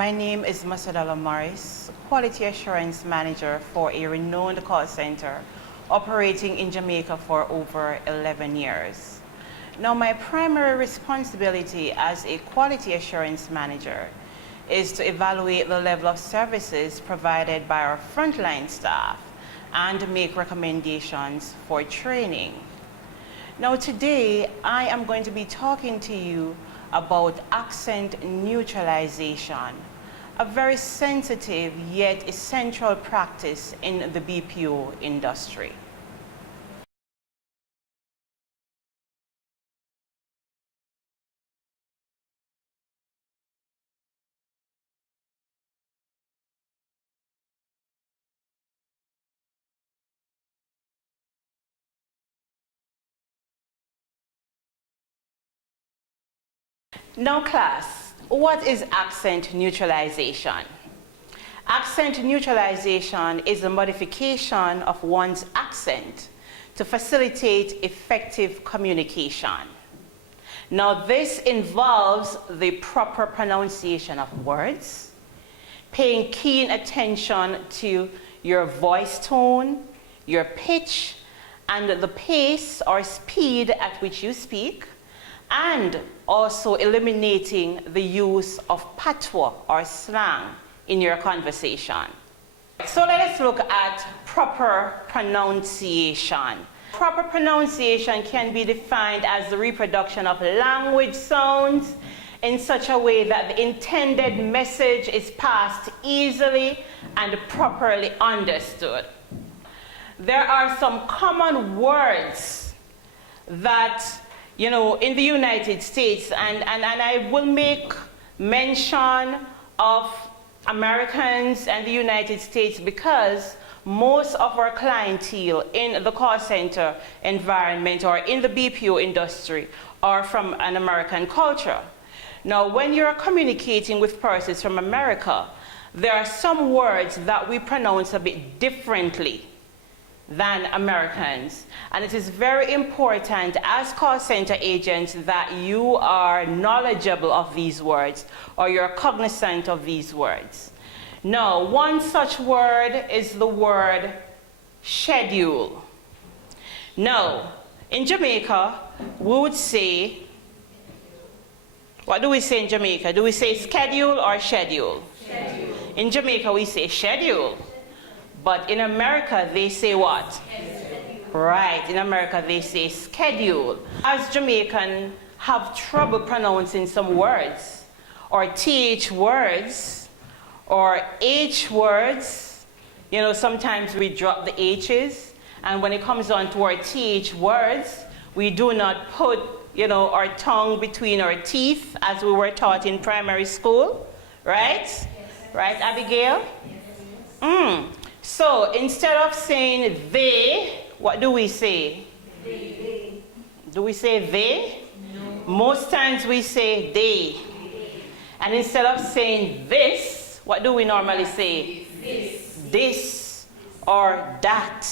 My name is Masadala Morris, Quality Assurance Manager for a renowned call center operating in Jamaica for over 11 years. Now, my primary responsibility as a Quality Assurance Manager is to evaluate the level of services provided by our frontline staff and make recommendations for training. Now, today I am going to be talking to you about accent neutralization, a very sensitive yet essential practice in the BPO industry. Now, class, what is accent neutralization? Accent neutralization is the modification of one's accent to facilitate effective communication. Now, this involves the proper pronunciation of words, paying keen attention to your voice tone, your pitch, and the pace or speed at which you speak, and also eliminating the use of patois or slang in your conversation. So let us look at proper pronunciation. Proper pronunciation can be defined as the reproduction of language sounds in such a way that the intended message is passed easily and properly understood. There are some common words that in the United States, and I will make mention of Americans and the United States because most of our clientele in the call center environment or in the BPO industry are from an American culture. Now, when you're communicating with persons from America, there are some words that we pronounce a bit differently than Americans. And it is very important as call center agents that you are knowledgeable of these words or you're cognizant of these words. Now, one such word is the word schedule. Now, in Jamaica, we would say, what do we say in Jamaica? Do we say schedule or schedule? Schedule. In Jamaica, we say schedule. But in America, they say what? Schedule. Right, in America, they say schedule. As Jamaican have trouble pronouncing some words, or TH words, or H words, sometimes we drop the H's, and when it comes on to our TH words, we do not put, our tongue between our teeth, as we were taught in primary school, right? Yes. Right, Abigail? Yes. So instead of saying they, what do we say? They. Do we say they? No. Most times we say they. And instead of saying this, what do we normally say? This or that.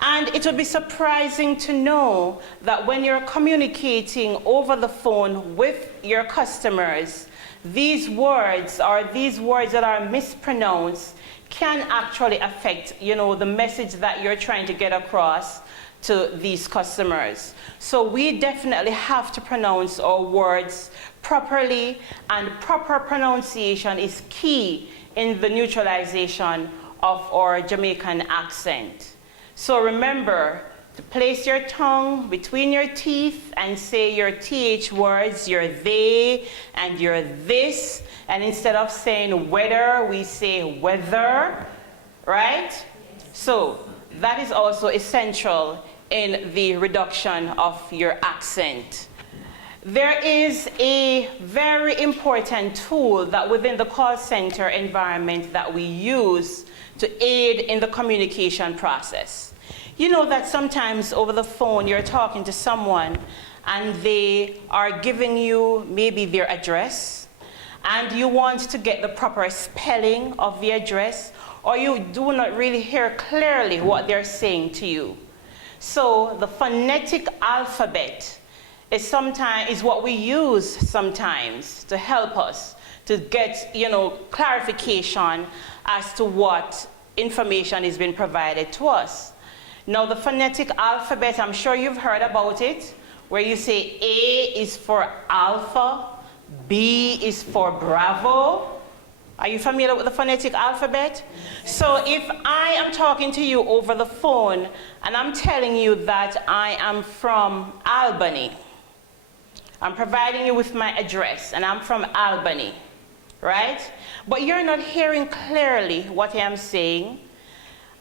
And it would be surprising to know that when you're communicating over the phone with your customers, these words that are mispronounced can actually affect, the message that you're trying to get across to these customers. So we definitely have to pronounce our words properly, and proper pronunciation is key in the neutralization of our Jamaican accent. So remember to place your tongue between your teeth and say your TH words, your they and your this. And instead of saying whether, we say whether, right? So that is also essential in the reduction of your accent. There is a very important tool that within the call center environment that we use to aid in the communication process. You know that sometimes over the phone you're talking to someone and they are giving you maybe their address, and you want to get the proper spelling of the address, or you do not really hear clearly what they're saying to you. So the phonetic alphabet is what we use sometimes to help us to get, clarification as to what information is being provided to us. Now, the phonetic alphabet, I'm sure you've heard about it, where you say A is for alpha, B is for Bravo. Are you familiar with the phonetic alphabet? So if I am talking to you over the phone and I'm telling you that I am from Albany, I'm providing you with my address and I'm from Albany, right? But you're not hearing clearly what I am saying,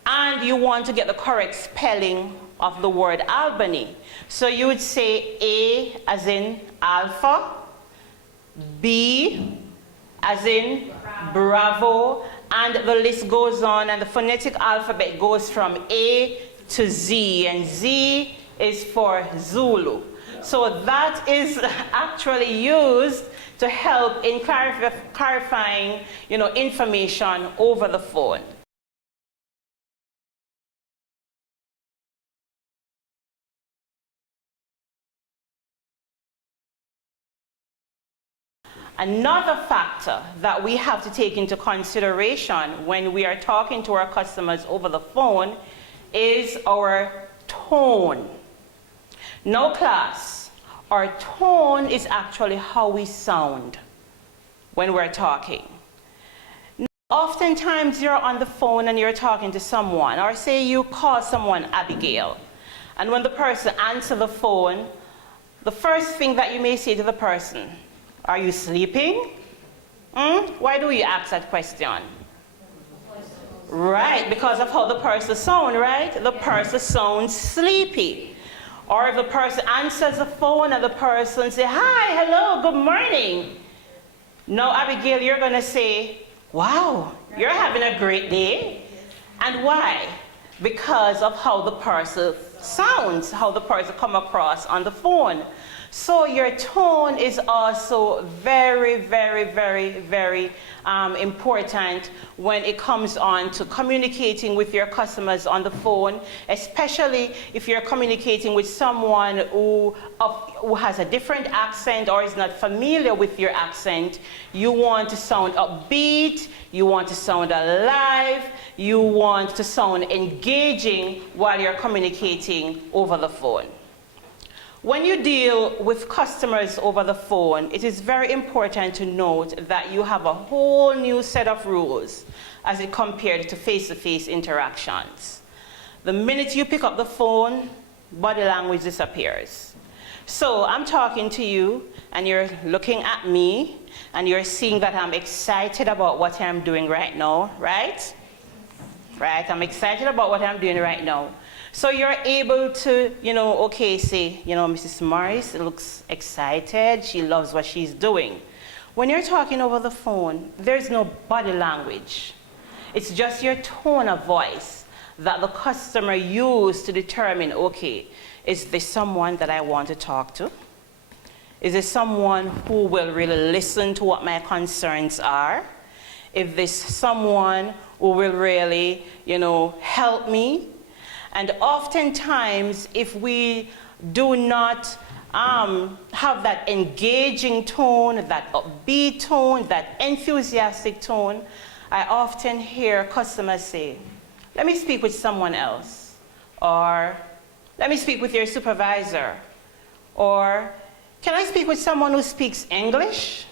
and you want to get the correct spelling of the word Albany. So you would say A as in alpha, B as in Bravo, and the list goes on, and the phonetic alphabet goes from A to Z, and Z is for Zulu. So that is actually used to help in clarifying, information over the phone. Another factor that we have to take into consideration when we are talking to our customers over the phone is our tone. Now, class, our tone is actually how we sound when we're talking. Now, oftentimes you're on the phone and you're talking to someone, or say you call someone Abigail, and when the person answers the phone, the first thing that you may say to the person, "Are you sleeping?" Why do you ask that question? Right, because of how the person sounds, right? The person sounds sleepy. Or if the person answers the phone and the person says, "Hi, hello, good morning." Now, Abigail, you're going to say, "Wow, you're having a great day." And why? Because of how the person sounds, how the person come across on the phone. So your tone is also very, very, very, very important when it comes on to communicating with your customers on the phone, especially if you're communicating with someone who has a different accent or is not familiar with your accent. You want to sound upbeat, you want to sound alive, you want to sound engaging while you're communicating over the phone. When you deal with customers over the phone, it is very important to note that you have a whole new set of rules as it compared to face-to-face interactions. The minute you pick up the phone, body language disappears. So I'm talking to you and you're looking at me and you're seeing that I'm excited about what I'm doing right now, right? Right, I'm excited about what I'm doing right now. So you're able to, say, Mrs. Morris looks excited, she loves what she's doing. When you're talking over the phone, there's no body language. It's just your tone of voice that the customer used to determine, okay, is this someone that I want to talk to? Is this someone who will really listen to what my concerns are? Is this someone who will really, help me? And oftentimes, if we do not have that engaging tone, that upbeat tone, that enthusiastic tone, I often hear customers say, "Let me speak with someone else," or "Let me speak with your supervisor," or "Can I speak with someone who speaks English?"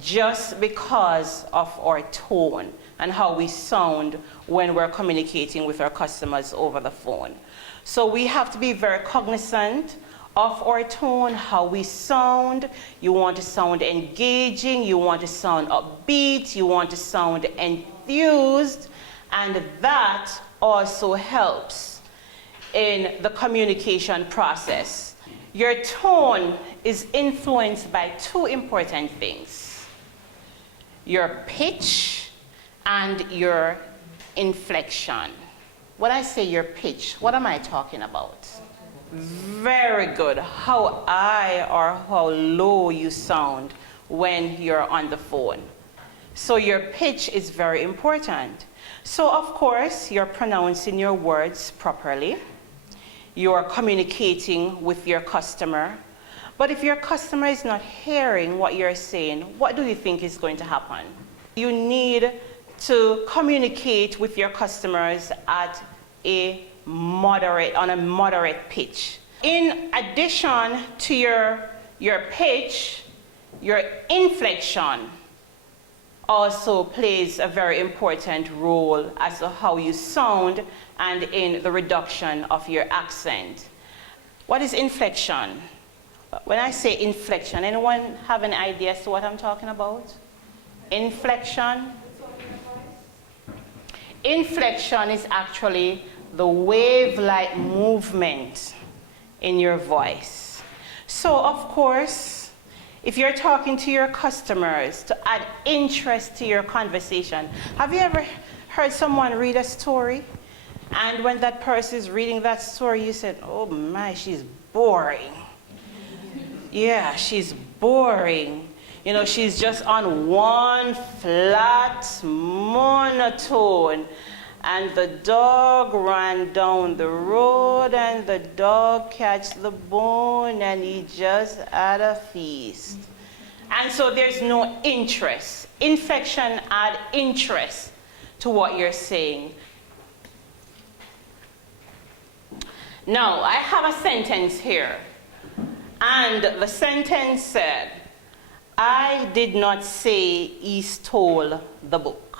Just because of our tone and how we sound when we're communicating with our customers over the phone. So we have to be very cognizant of our tone, how we sound. You want to sound engaging, you want to sound upbeat, you want to sound enthused, and that also helps in the communication process. Your tone is influenced by two important things: your pitch and your inflection. When I say your pitch, what am I talking about? Very good. How high or how low you sound when you're on the phone. So your pitch is very important. So of course, you're pronouncing your words properly. You're communicating with your customer. But if your customer is not hearing what you're saying, what do you think is going to happen? You need to communicate with your customers at on a moderate pitch. In addition to your pitch, your inflection also plays a very important role as to how you sound and in the reduction of your accent. What is inflection? When I say inflection, anyone have an idea as to what I'm talking about? Inflection? Inflection is actually the wave-like movement in your voice. So, of course, if you're talking to your customers to add interest to your conversation, have you ever heard someone read a story? And when that person is reading that story, you said, oh my, she's boring. Yeah, she's boring. You know, she's just on one flat monotone. And the dog ran down the road, and the dog catch the bone, and he just had a feast. And so there's no interest. Inflection add interest to what you're saying. Now, I have a sentence here. And the sentence said, I did not say he stole the book.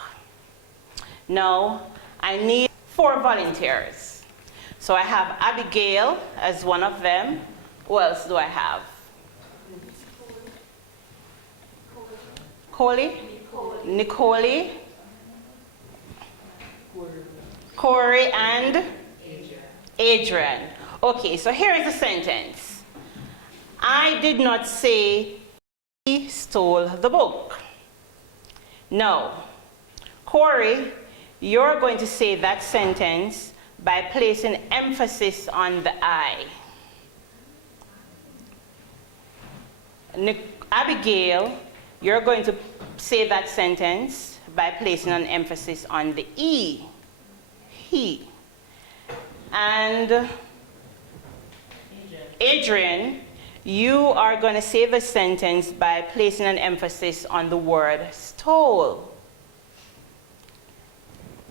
Now, I need 4 volunteers. So I have Abigail as one of them. Who else do I have? Coley? Nicole? Corey and Adrian. Okay, so here is the sentence. I did not say he stole the book. Now, Corey, you're going to say that sentence by placing emphasis on the I. Abigail, you're going to say that sentence by placing an emphasis on the E. He. And Adrian, you are going to say the sentence by placing an emphasis on the word stole.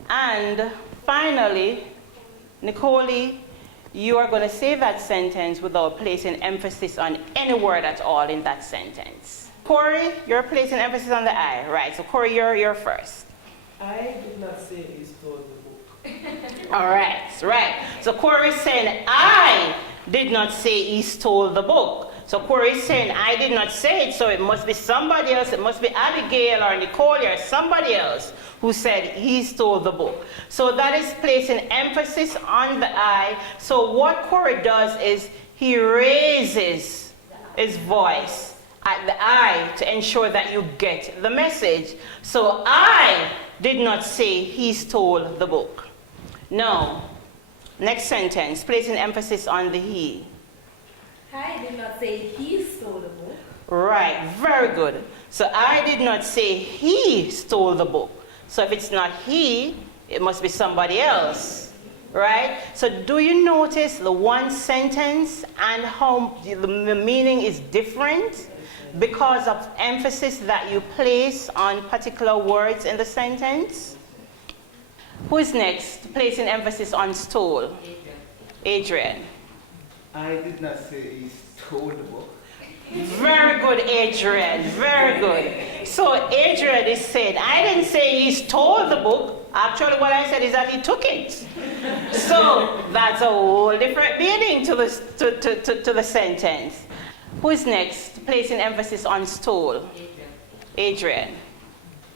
And finally, Nicole, you are going to say that sentence without placing emphasis on any word at all in that sentence. Corey, you're placing emphasis on the I, right? So Corey, you're first. I did not say he stole the book. All right, right. So Corey is saying, I did not say he stole the book. So Corey is saying, I did not say it, so it must be somebody else. It must be Abigail or Nicole or somebody else who said he stole the book. So that is placing emphasis on the I. So what Corey does is he raises his voice at the I to ensure that you get the message. So I did not say he stole the book. Now, next sentence, placing emphasis on the he. I did not say he stole the book. Right, very good. So I did not say he stole the book. So if it's not he, it must be somebody else, right? So do you notice the one sentence and how the meaning is different because of emphasis that you place on particular words in the sentence? Who is next, placing emphasis on stole? Adrian. I did not say he stole the book. Very good, Adrian. Very good. So Adrian is saying, I didn't say he stole the book. Actually, what I said is that he took it. So that's a whole different meaning to the sentence. Who's next, placing emphasis on stole? Adrian.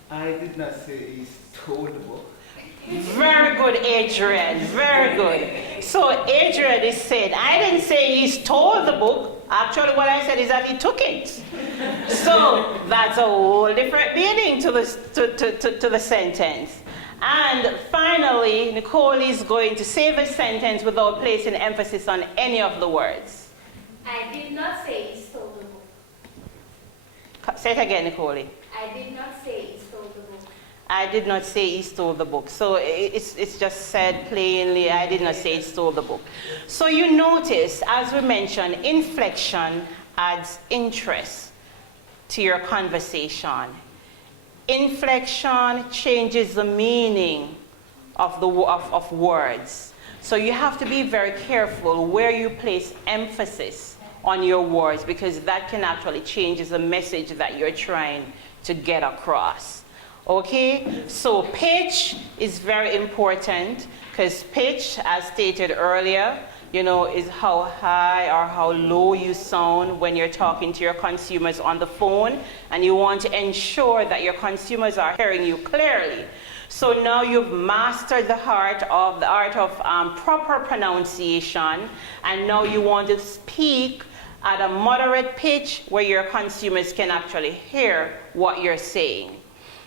I did not say he stole the book. Very good, Adrian. Very good. So Adrian is saying, I didn't say he stole the book. Actually, what I said is that he took it. So that's a whole different meaning to the sentence. And finally, Nicole is going to say the sentence without placing emphasis on any of the words. I did not say he stole the book. Say it again, Nicole. I did not say he stole the book. I did not say he stole the book. So it's just said plainly, I did not say he stole the book. So you notice, as we mentioned, inflection adds interest to your conversation. Inflection changes the meaning of words. So you have to be very careful where you place emphasis on your words, because that can actually change the message that you're trying to get across. Okay, so pitch is very important, because pitch, as stated earlier, is how high or how low you sound when you're talking to your consumers on the phone, and you want to ensure that your consumers are hearing you clearly. So now you've mastered the art of proper pronunciation, and now you want to speak at a moderate pitch where your consumers can actually hear what you're saying.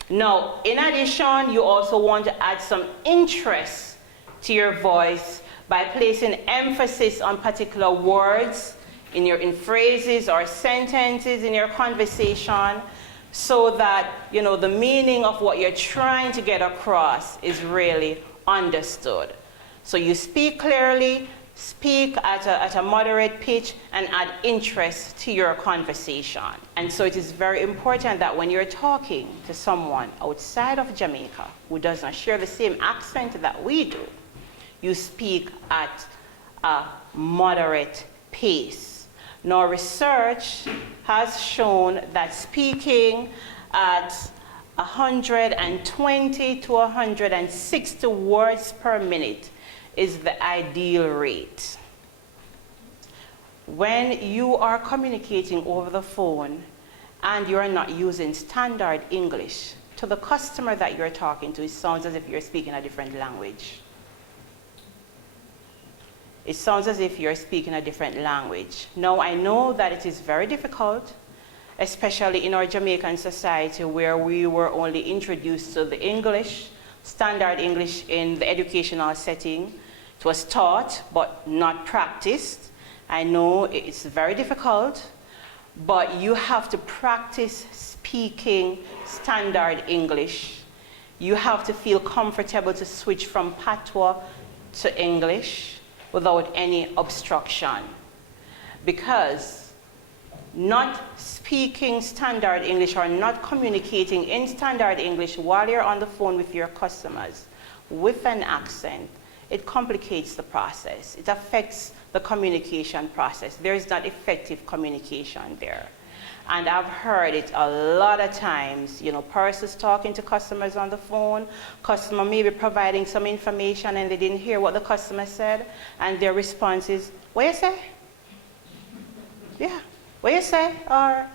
Now, in addition, you also want to add some interest to your voice by placing emphasis on particular words in phrases or sentences in your conversation, so that the meaning of what you're trying to get across is really understood. So you speak clearly, speak at a moderate pitch, and add interest to your conversation. And so it is very important that when you're talking to someone outside of Jamaica who does not share the same accent that we do, you speak at a moderate pace. Now, research has shown that speaking at 120 to 160 words per minute is the ideal rate. When you are communicating over the phone and you're not using standard English, to the customer that you're talking to, it sounds as if you're speaking a different language. It sounds as if you're speaking a different language. Now, I know that it is very difficult, especially in our Jamaican society, where we were only introduced to the English, standard English in the educational setting. It was taught, but not practiced. I know it's very difficult, but you have to practice speaking standard English. You have to feel comfortable to switch from patois to English without any obstruction. Because not speaking standard English or not communicating in standard English while you're on the phone with your customers with an accent, it complicates the process. It affects the communication process. There is not effective communication there. And I've heard it a lot of times, persons talking to customers on the phone, customer may be providing some information and they didn't hear what the customer said, and their response is, what you say? Yeah, what you say? Or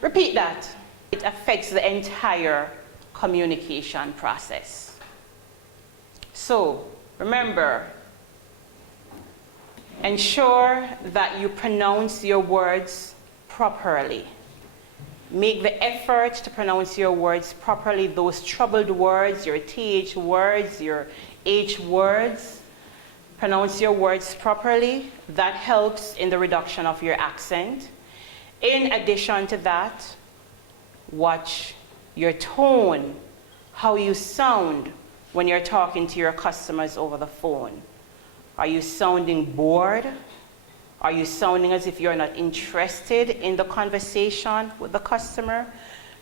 repeat that. It affects the entire communication process. So, remember, ensure that you pronounce your words properly. Make the effort to pronounce your words properly, those troubled words, your TH words, your H words. Pronounce your words properly. That helps in the reduction of your accent. In addition to that, watch your tone, how you sound when you're talking to your customers over the phone. Are you sounding bored? Are you sounding as if you're not interested in the conversation with the customer?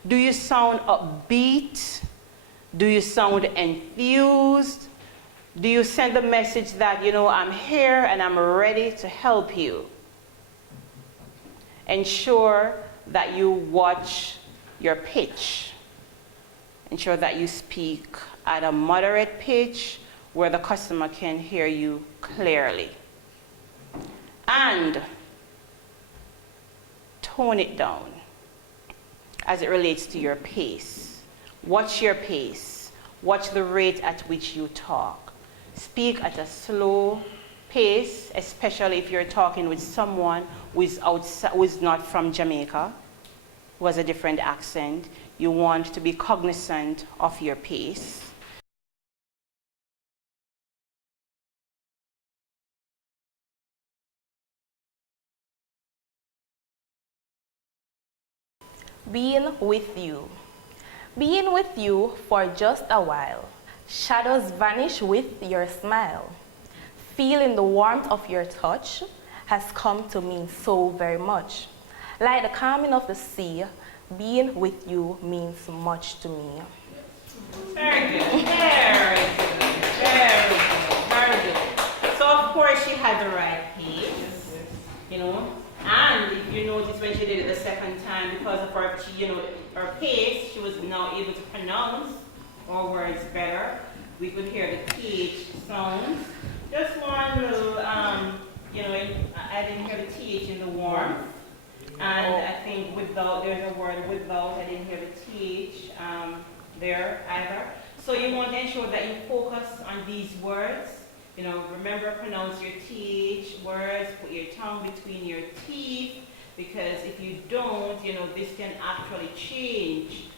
Do you sound upbeat? Do you sound enthused? Do you send the message that, I'm here and I'm ready to help you? Ensure that you watch your pitch. Ensure that you speak at a moderate pitch where the customer can hear you clearly. And tone it down as it relates to your pace. Watch your pace. Watch the rate at which you talk. Speak at a slow pace, especially if you're talking with someone who is not from Jamaica, who has a different accent. You want to be cognizant of your pace. Being with you. Being with you for just a while. Shadows vanish with your smile. Feeling the warmth of your touch has come to mean so very much. Like the calming of the sea, being with you means much to me. Very good. Very good. Very good. Very good. So of course she had the right pace, you know. And if you notice when she did it the second time, because of her, her pace, she was now able to pronounce our words better. We could hear the TH sounds. Just one little, I didn't hear the TH in the warmth. And I think without, there's a word without, I didn't hear the TH there either. So you want to ensure that you focus on these words. You know, remember, pronounce your TH words, put your tongue between your teeth, because if you don't, this can actually change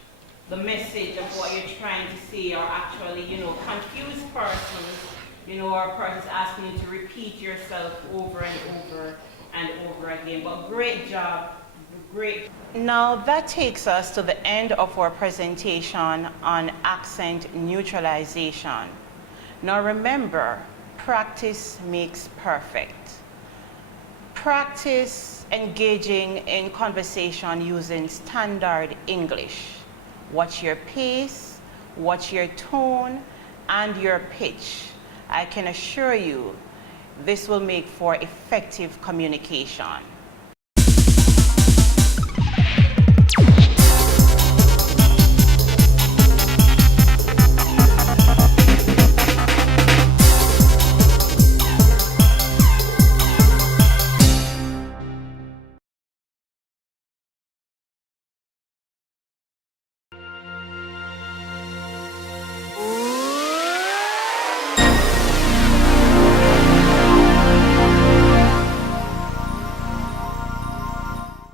the message of what you're trying to say, or actually, confuse persons, or persons asking you to repeat yourself over and over and over again. But great job, great. Now that takes us to the end of our presentation on accent neutralization. Now remember, practice makes perfect. Practice engaging in conversation using standard English. Watch your pace, watch your tone, and your pitch. I can assure you, this will make for effective communication.